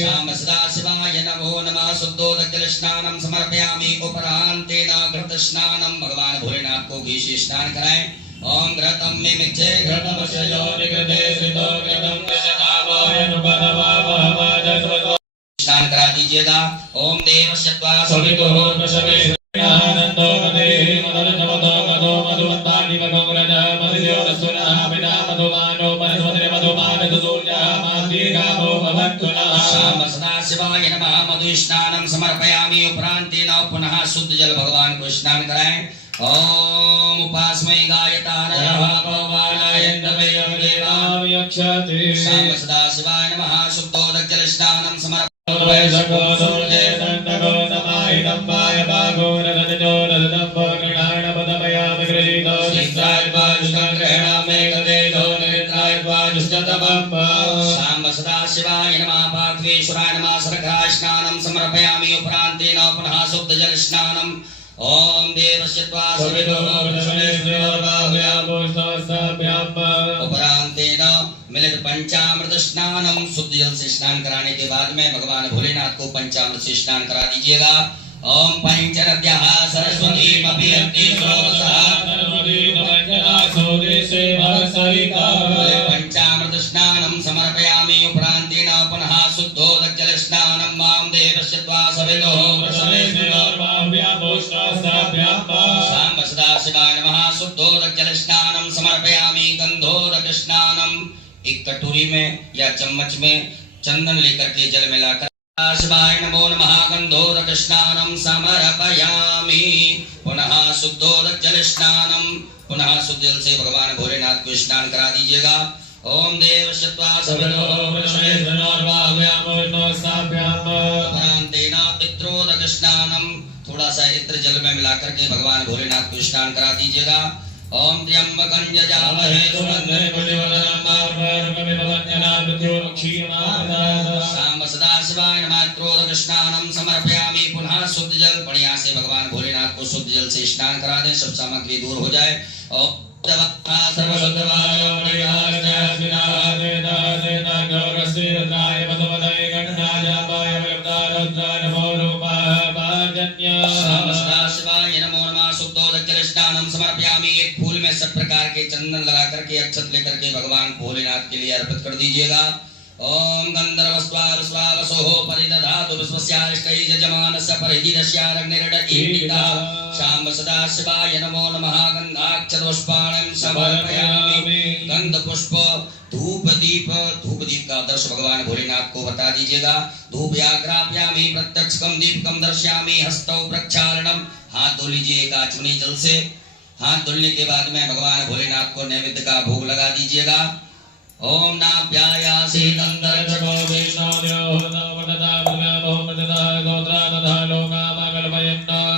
शाम सदा शिवाय नमो नमः शुद्धोदकजल स्नानम समर्पयामि उपरांतेन घृत स्नानम भगवान भोलेनाथ को घी से स्नान कराएं ओम घृतम मे मिक्षे घृतम स्नान करा दीजिएगा ओम देवस्य त्वा सवितुः आनंदो मदे मदनवतो मदो मधुवंतानि मगोरज मदियोरसुनः पिता मधुमानो परस्वरे मधुमान सूर्यः मादिगावो भवत्तुनः शाम सदा शिवाय नमः मधु स्नानम समर्पयामि उपरांतेन पुनः शुद्ध जल भगवान को स्नान कराएं ओम उपास्मै गायता नरः पवनायन्द्रवे विदेवानि अक्षते शाम सदा शिवाय नमः शुद्धोदकजल स्नानम समर्पयामि वैसको सूर्ये संतको समाहितं वाय भागो रदजो रदम्बो गृहाण पदमया विगृहीतो निद्रायद्वाजुष्टग्रहणामे गदेतो निद्रायद्वाजुष्टतमम् शाम सदा शिवाय नमः पार्थेश्वराय नमः सर्घा स्नानं समर्पयामि उपरांतेन पुनः शुद्ध जल स्नानम ओम देवस्य त्वा सवितुः उपरांतेन मिलित पंचामृत स्नानम शुद्ध जल से स्नान कराने के बाद में भगवान भोलेनाथ को पंचामृत से स्नान करा दीजिएगा ओम पंचनद्यः सरस्वती अभियन्ति स्रोतसः पंचामृत स्नानं समर्पयामि उपरांतेन पुनः शुद्धोदकजल स्नानं मां देवस्य त्वा सवितुः शाम सदा शिवाय नमः शुद्धोदकजल स्नानं समर्पयामि गंधोदक स्नानम एक कटोरी में या चम्मच में चंदन लेकर के जल मिलाकर शिवाय नमो नमः गंधोदक स्नानं समर्पयामि पुनः शुद्धोदकजल स्नानं पुनः शुद्ध जल से भगवान भोलेनाथ को स्नान करा दीजिएगा ओम देवस्य त्वा सवितुः उपरांतेन इत्रोदक स्नानं थोड़ा सा इत्र जल में मिलाकर के भगवान भोलेनाथ को स्नान करा दीजिएगा ओम त्र्यंबकं यजामहे शाम सदा शिवाय नमः इत्रोदक स्नानं समर्पयामि पुनः शुद्ध जल बढ़िया से भगवान भोलेनाथ को शुद्ध जल से स्नान करा दें सब सामग्री दूर हो जाए ओम समर्पयामि एक फूल में सब प्रकार के चंदन लगा करके अक्षत लेकर के भगवान भोलेनाथ के लिए अर्पित कर दीजिएगा ओम गंधर्वस्वावसोः परिदधातु विश्वस्यारिष्टैः यजमानस्य परिहिरस्याग्निरडकीटिता शाम सदा शिवाय नमो नमः गंधाक्षरपुष्पाणं समर्पयामि गंध पुष्प धूप दीप का आदर्श भगवान भोलेनाथ को बता दीजिएगा धूपयाग्राप्यामि प्रत्यक्षकं दीपकं दर्शयामि हस्तौ प्रक्षालनम हाथ धो लीजिए एक आचमनी जल से हाथ धुलने के बाद में भगवान भोलेनाथ को नैवेद्य का भोग लगा दीजिएगा ओम नाभ्यायासि तंदर्चको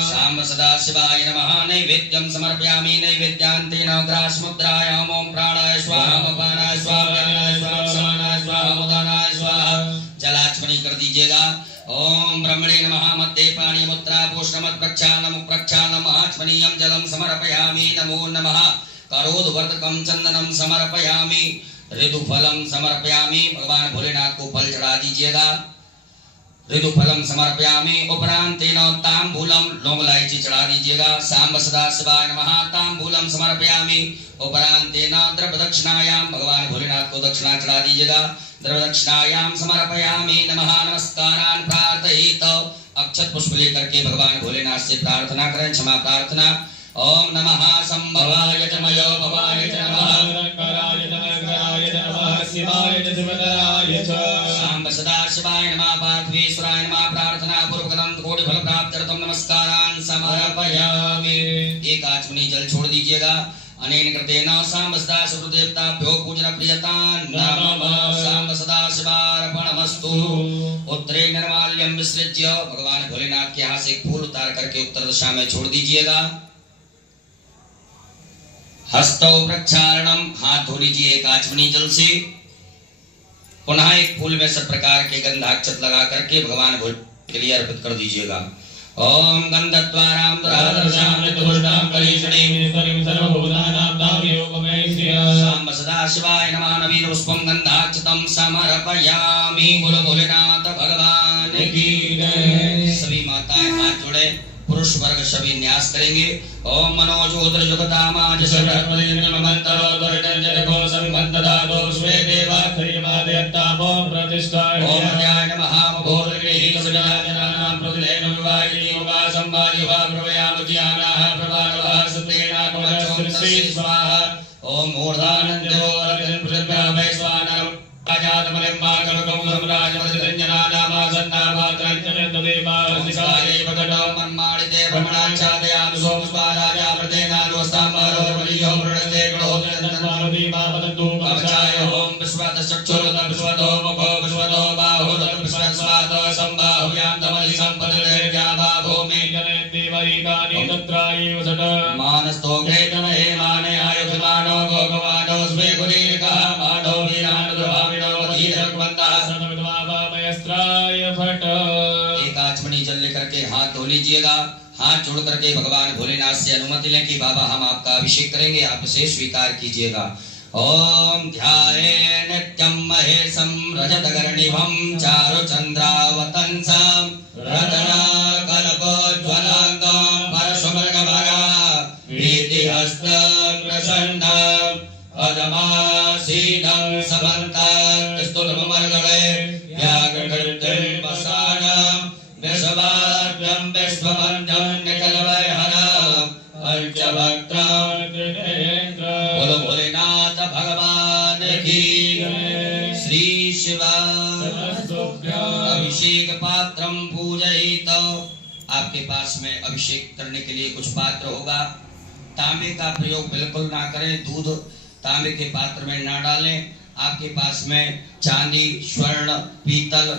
शाम सदा शिवाय नमः नैवेद्यं समर्पयामि नैवेद्यान्तेन ग्रासमुद्रायां ओम प्राणाय स्वाहा अपानाय स्वाहा समानाय स्वाहा उदानाय स्वाहा जलाचमनी कर दीजिएगा ओम ब्रह्मणे नमः मध्ये पाणी मुद्रा पोषणमत् प्रक्षालनम प्रक्षालनम आचमनीयं जलं समर्पयामि नमो नमः करोदवर्तकं चंदनं समर्पयामि ऋतुफलम समर्पयामि भगवान भोलेनाथ को फल चढ़ा दीजिएगा ऋतुफलम समर्पयामि उपरांतेन तांबूलम लौंग इलायची चढ़ा दीजिएगा सांब सदा शिवाय नमः तांबूलम समर्पयामि उपरांतेन द्रव्य दक्षिणायाम भगवान भोलेनाथ को दक्षिणा चढ़ा दीजिएगा द्रव्य दक्षिणायाम समर्पयामि नमः नमस्कारान् प्रार्थयेत अक्षत पुष्प लेकर के भगवान भोलेनाथ से प्रार्थना करें क्षमा प्रार्थना ओम नमः संभवाय च मयो भवाय च नमः शिवाय च शिवतराय च सांब सदा शिवाय नमः पार्थेश्वराय नमः प्रार्थना पूर्वक अनंत कोटि फल प्राप्त्यर्थम नमस्कारान् समर्पयामि एक आचमनी जल छोड़ दीजिएगा अनेन कृतेन साम्ब सदाशिवदेवताभ्यो पूजन प्रियतान् नमः। साम्ब सदाशिवार्पणमस्तु। उत्तरे निर्माल्यम विसृज्य भगवान भोलेनाथ के हाथ से एक फूल उतार करके उत्तर दिशा में छोड़ दीजिएगा। हस्तौ प्रक्षालनम, हाथ धो लीजिए एक आचमनी जल से। पुनः एक फूल में सब प्रकार के गंधाक्षत लगा करके भगवान भोले के लिए अर्पित कर दीजिएगा। ओम गंधद्वारां दुरादर्शां नित्यपुष्टां कलीषणीं निस्तरीं सर्वभूतानां तावयोगमैस्य साम्ब सदाशिवाय नमः। नवीनपुष्पं गंधाक्षतं समर्पयामि। बोलो भोलेनाथ भगवान की जय। सभी माताएं हाथ जोड़े, पुरुष वर्ग सभी न्यास करेंगे। ओम मनोजोद्र जुगतामाज सर्वमंत्रो दुर्जनको संबंधदातो स्वे देवात्रिमादयत्तापो प्रतिष्ठाय। ओम ध्याय नमः भोर्गेहि सजाजनानां प्रतिलेन विवाहिनी मुगा संवादिवा प्रवयामज्ञानाः प्रवादवः सतेना कमलश्री स्वाहा। ओम मूर्धानन्दो अर्घ्यं पृथिव्या वैश्वानरं राजातमलिम्बा कलकं सम्राजवदन्यनानामासन्नामात्रञ्चनन्ददेवासिकायै वदतो मन्माणिते ब्रह्मणाच्छादयामि सोमस्वाराजा प्रतेनानुस्ताम्बरो बलियो वृणस्ते ग्रोधनन्दन्मारुदीपावदन्तु कवचाय। ओम विश्वतश्चक्षुरत विश्वतो मुखो विश्वतो बाहुरत विश्वस्वातो सम्बाहुयां तमलि सम्पदर्यावा भूमि जनयन्देवैकानि तत्रायैव सद मानस्तो भेदमहे माने आयुधमानो भोगवानो स्वे कुलीरिकः मानो वीरानुद्रभाविनो वधीरग्वन्तः सनविद्वापामयस्त्राय फट। एक आचमनी जल लेकर के हाथ धो लीजिएगा। हाथ जोड़ करके भगवान भोलेनाथ से अनुमति लें कि बाबा हम आपका अभिषेक करेंगे, आप इसे स्वीकार कीजिएगा। ओम ध्याये नित्यं महेशं रजतगर्णिभं चारुचन्द्रावतंसं रत्नकल्पोज्ज्वलाङ्गं परशुमृगभरा वीतिहस्तं प्रसन्नं पद्मासीनं समन्तं स्तुतमर्गले व्याघ्रकृतिं वसानं विश्ववाद्यं विश्ववन्द्यं निखिलवैहरं पंचभक्त्रं त्रिनेत्रं। बोलो भोलेनाथ भगवान की श्री शिवा। अभिषेक पात्रम पूजयित। आपके पास में अभिषेक करने के लिए कुछ पात्र होगा। तांबे का प्रयोग बिल्कुल ना करें, दूध तांबे के पात्र में ना डालें। आपके पास में चांदी, स्वर्ण, पीतल,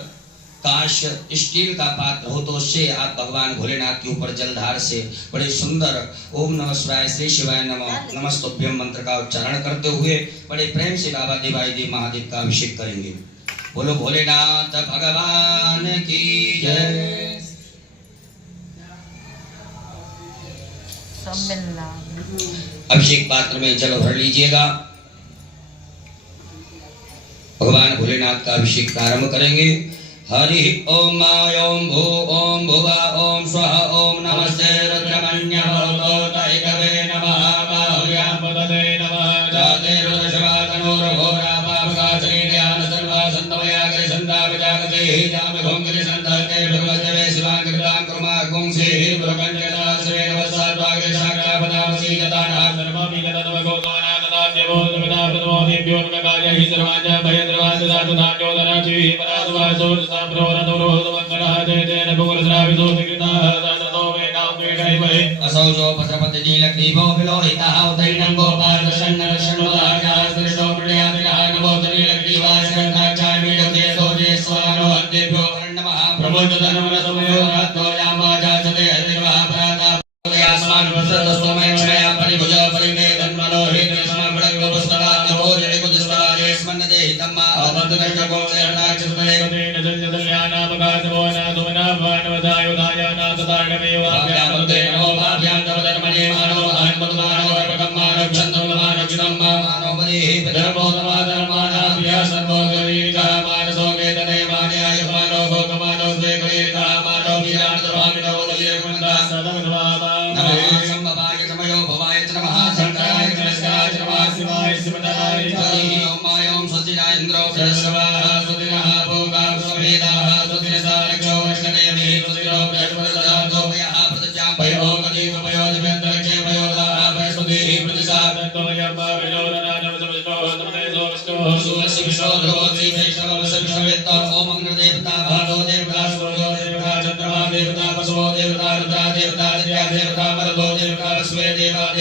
कांस्य, स्टील का पात्र हो तो उससे आप भगवान भोलेनाथ के ऊपर जलधार से बड़े सुंदर ओम नमः शिवाय श्री शिवाय नमः नमस्तुभ्यं मंत्र का उच्चारण करते हुए बड़े प्रेम से बाबा देवादिदेव महादेव का अभिषेक करेंगे। बोलो भोलेनाथ भगवान की जय। अभिषेक पात्र में जल भर लीजिएगा। भगवान भोलेनाथ का अभिषेक प्रारंभ करेंगे। हरि ओम ओम भू ओम भुवा ओम स्वः ओम नमस्ते रुद्रमन्य भवतोतैकवे नमः बाहुयां पदते नमः जाते रुद्रशवातनोरघोरा पापकासनी ध्यान सर्वा संतमया कृष्णा प्रजापते जामे भोंगरि संतते भगवते शिवांकृतां कर्मा कुंसी भगवन्यदा श्री नमस्ताद्वागे शाखापदामसी गताना सर्वमि गततमगोगमना तदाद्यवो समिता प्रथमो देव्यो नमकाय हि सर्वाजा भयद्रवाददातुदान्योदराचि परादवासो असौजो पत्रपति लक्ष्मीभो विलोहितः उदैनं गोपाल प्रसन्नरशन्नदाजा सरितो प्रणयादिनः नमोदरी लक्ष्मीवासरन्नाचाय मीडते सोजे स्वानो अद्यभ्यो नमः प्रबोधनमनसमयो रातो यामाजा सते हरिर्वः पराता यास्मान् वसतस्तोमयक्षया परिभुजो परिमे तन्मनोहि कृष्ण भृङ्गपुस्तका नभो जडिकुदिष्टा येस्मन्नदे हितम्मा अवन्तकर्षको शरणाक्षसमे देवता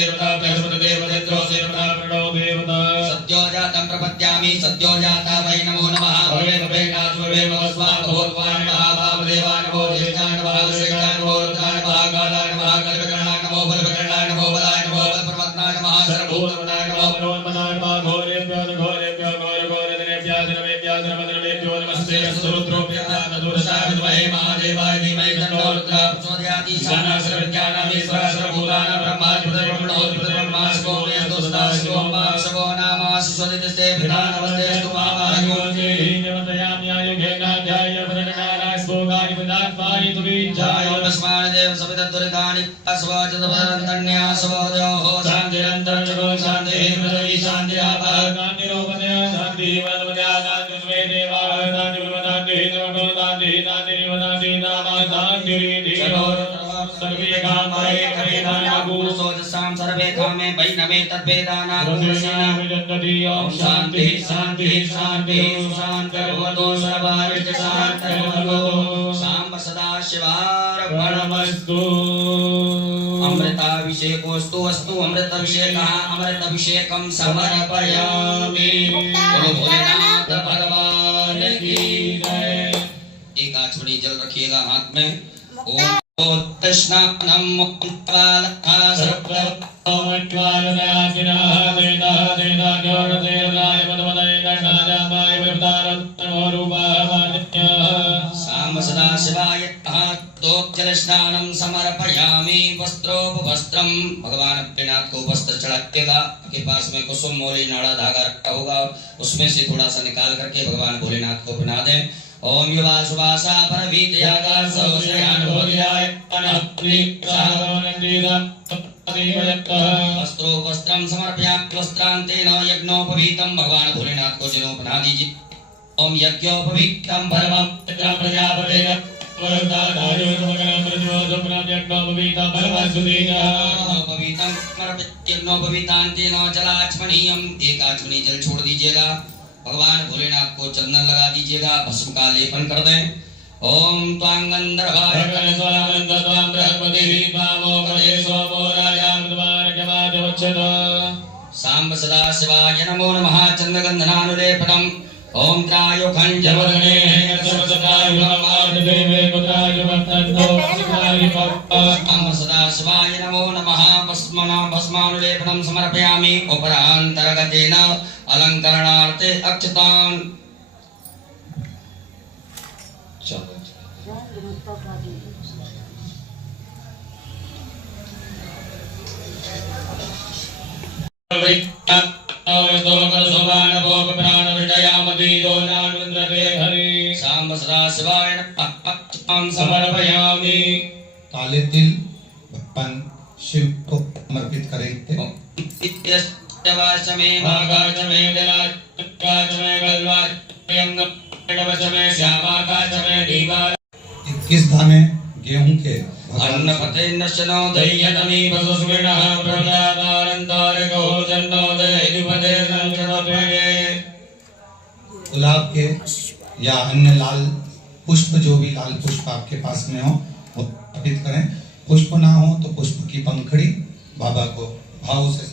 देवता बृहस्पति देवतेन्द्रो देवता प्रणो देवता सद्यो जातं प्रपद्यामि सद्यो जाता वै नमो नमः भवे भवे नास्मवे भवस्वा भगवत्वान् महादेवान् नमो ज्येष्ठान् नमः श्रेष्ठान् नमो रुद्रान् नमः कालान् नमः कल्पकर्णान् नमो बलकर्णान् नमो बलाय नमो बलपर्वताय नमः सर्वभूतमनाय नमो मनोन्मनाय नमः घोरेभ्यो घोरेभ्यो घोरघोरदिनेभ्यः दिनमेभ्यः दिनमदिनेभ्यो नमस्ते सुरुद्रोभ्यः नदुरसाय विद्महे महादेवाय धीमहि तन्नो रुद्रः प्रचोदयात् ईशानः सर्वज्ञानाम् ईश्वरः सर्वभूतानां ब्रह्मा शिवो मेस्तुस्ता शिवो मा शिवो नाम शिशोदितस्ते भिन्ना नमस्तेस्तु महाभागो देव सवितुर्गाणि अस्वाचतन्या स्वदेव शान्तिरन्तर्जगो शान्तिः पृथ्वी शान्तिरापः शान्तिरोपदया शान्तिः वदवदया शान्तिस्वे देवा शान्तिर्वदान्तिः सर्वदान्तिः शान्तिरिव शान्तिनामा शान्तिरिधिरो सर्वे कामाय करेदानागुसोजसां सर्वे कामे वैनमे तद्वेदानागुरुषिणा ओम शान्तिः शान्तिः शान्तिः शान्तिर्भवतु सर्वारिष्ट शान्तिर्भवतु साम्ब सदा शिवार्पणमस्तु अमृताभिषेकोस्तु अस्तु अमृताभिषेकः अमृताभिषेकं समर्पयामि बोलो भोलेनाथ भगवान की जय। एक आचमनी जल रखिएगा हाथ में। ओम कृष्णानम मुक्तालहा सर्वोमज्वालयासिनः देदा देदा ज्ञानदेवनाय पदवदय गणाजामाय विवतारत्नरूपामादित्यः साम सदा शिवाय दोक्जलस्नानं समर्पयामि वस्त्रोपवस्त्रं भगवान अपने को वस्त्र चढ़ाइएगा। आपके पास में कुसुम मोली नाड़ा धागा रखा होगा उसमें से थोड़ा सा निकाल करके भगवान भोलेनाथ को पहना दें। ओम युवासुवासा परवीतयागा सहस्रयान भोग्याय अनहत्रि सावनंदिदा वस्त्रो वस्त्रं समर्पयामि वस्त्रांतेन यज्ञोपवीतं भगवान भोलेनाथ को जनो पहना दीजिए। ओम यज्ञोपवीतं परमं प्रजापते वरदादायो समगणं प्रचोदनं यज्ञोपवीतं परमसुदीना उपवीतं यज्ञोपवीतांतेन जलाचमनीयम् एक आचमनी जल छोड़ दीजिएगा। भगवान भोलेनाथ को चंदन लगा दीजिएगा भस्म का लेपन कर दें। ओम त्वां गंधर्वाय स्वानंद त्वां बृहस्पति पावो कले सोमो राजा विद्वान जमादवच्छद सांब सदा शिवाय नमो नमः चंद्रगंधनानुलेपनम् ओम त्रायो खंजवदने सर्वसदायुवादेवे पुत्राय भक्तन्तो शिवाय सांब सदा शिवाय नमो नमः भस्मानुलेपनं समर्पयामि। उपरान्तर्गतेन अलंकरणार्थे अक्षतान् सांब सदा शिवाय समर्पयामि। काले तिल भगवान शिव को समर्पित करेंगे। 21 दाने गेहूं के अन्न पते नशनो दयतमी वसुस्विनः प्रजादारंतारको जन्नो दयदिपदे संचरते गुलाब के या अन्य लाल पुष्प जो भी लाल पुष्प आपके पास में हो वो अर्पित करें। पुष्प ना हो तो पुष्प की पंखड़ी बाबा को भाव से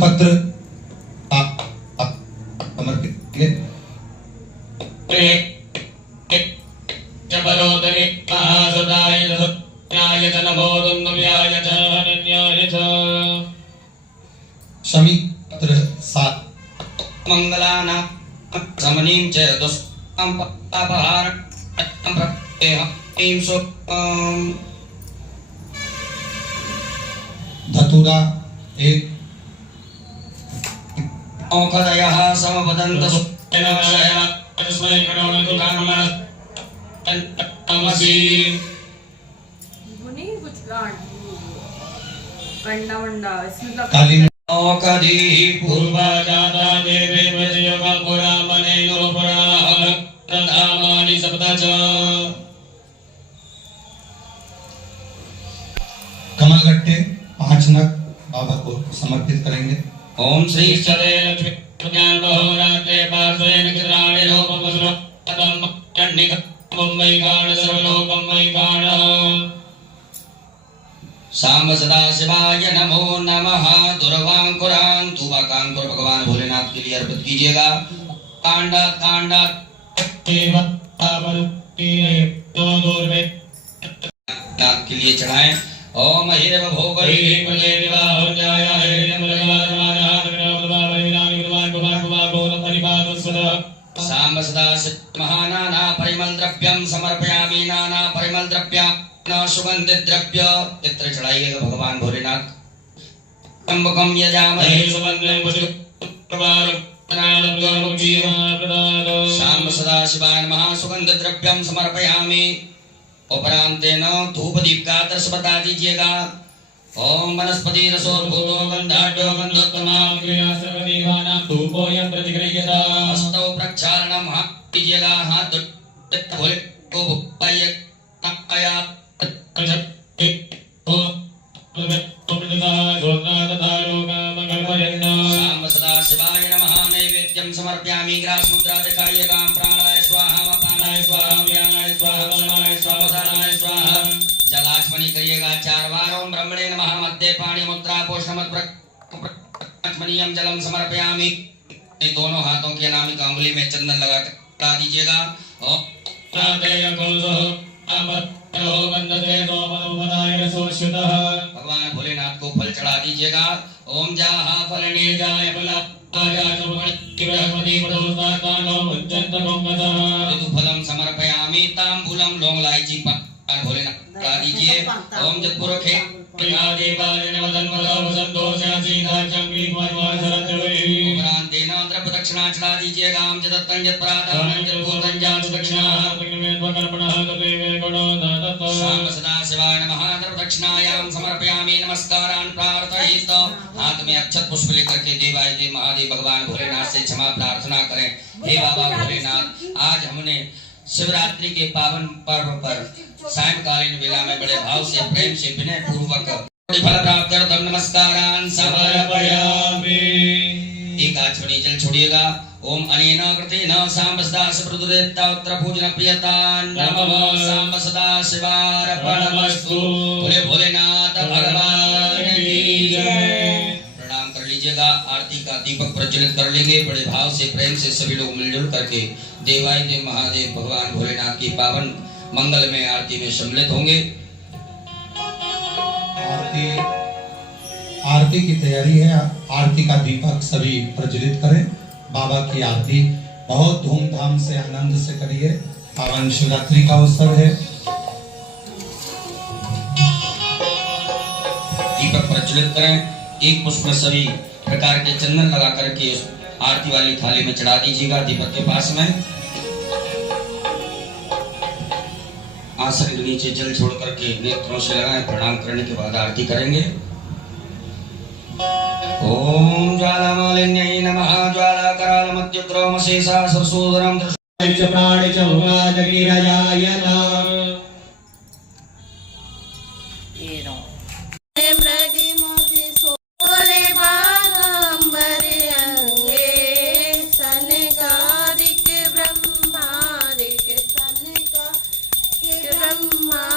पत्र समर्पित शमी पत्र 7 मंगलाना समनीं च दुष्टं अपहार प्रत्येहं सुखं धतूरा 1 औषधयः समवदन्त सुखेन तस्मै प्रणोदन्तु काममसि नहीं कुछ कंडा वंडा इसमें काली औषधि पूर्वा जाता देवे वज्रयोगा पुरा मने लोपरा प्रधामानि सप्ता च कमल गट्टे 5 नग बाबा को समर्पित करेंगे। ओम श्री चले लक्ष्मी ज्ञान बहुरात्रे पार्श्वेन चित्राणि रूपमसुरपदं चण्डिकं वैगाण सर्वलोकं वैगाण सांब सदा शिवाय नमो नमः। दुर्वांकुरान तुवाकांकुर भगवान भोलेनाथ के लिए अर्पित कीजिएगा। कांडा कांडा नाथ के लिए चढ़ाएं। ओम हिरव भोग सांब सदा महानाना परिमल द्रव्यम समर्पयामि। नाना परिमल द्रव्य सुगंधित द्रव्य इत्र चढ़ाइएगा भगवान भोलेनाथ। त्र्यंबकम यजामहे सुगंधिं शाम सदा शिवाय नमः। सुगंध द्रव्यम समर्पयामि। उपरांतेन धूप दीप का दर्श बता दीजिएगा। ओम वनस्पति रसोर्भूतो गंधाढ्यो गंधोत्तमां क्रियासर्वदेवानां धूपोऽयं प्रतिगृह्यता। हस्तौ प्रक्षालनम कीजिएगा। हाथ भोले को सदा शिवाय नमः। नैवेद्यं समर्पयामि। ग्रास मुद्रा दिखाइएगा। प्राणाय स्वाहा अपानाय स्वाहा व्यानाय स्वाहा वरणाय स्वाहा उदानाय स्वाहा। जलाचमनी करिएगा 4 बार। ओम ब्रह्मणे नमः। मध्य पाणी मुद्रा पोषणमत्मनीयम जलम समर्पयामि। दोनों हाथों की अनामिका अंगुली में चंदन लगा कर दीजिएगा। भगवान भोलेनाथ को फल चढ़ा दीजिएगा। ओम जाहा फलने जाय फला फलम समर्पयामि। तांबूलम लौंग इलायची भोलेनाथ चढ़ा दीजिए। ओम जतपुरखे द्रव्य दक्षिणा चढ़ा दीजिएगा। सदा शिवाय नमः। द्रव्य दक्षिणायां समर्पयामि। नमस्कारान् प्रार्थयित्वा हाथ में अक्षत पुष्प लेकर के देवाय देव महादेव भगवान भोलेनाथ से क्षमा प्रार्थना करें। हे बाबा भोलेनाथ, आज हमने शिवरात्रि के पावन पर्व पर सायंकालीन वेला में बड़े भाव से प्रेम से विनय पूर्वक फल प्राप्त्यर्थम नमस्कारान् समर्पयामि। एक आचमनी जल छोड़िएगा। ओम अनेन कृतेन सांब सदा शिवरुद्रेत्तोत्र पूजन प्रियतान् नमः। सांब सदा शिवार्पणमस्तु। भोले भोलेनाथ भगवान की जय। प्रणाम कर लीजिएगा। आरती का दीपक प्रज्वलित कर लेंगे। बड़े भाव से प्रेम से सभी लोग मिलजुल करके देवाय देव महादेव भगवान भोलेनाथ की पावन मंगल में आरती में सम्मिलित होंगे। आरती की तैयारी है। आरती का दीपक सभी प्रज्वलित करें। बाबा की आरती बहुत धूमधाम से आनंद से करिए। पावन शिवरात्रि का अवसर है। दीपक प्रज्वलित करें। एक पुष्प सभी प्रकार के चंदन लगा करके उस आरती वाली थाली में चढ़ा दीजिएगा। दीपक के पास में आसन के नीचे जल छोड़ करके नेत्रों से लगाएं। प्रणाम करने के बाद आरती करेंगे। ओम ज्वालामालिन्यै नमः। ज्वालाकरालमत्युग्रोमशेषा सरसूदरं प्राणि च उमादगिरजाय नमः। ब्रह्मा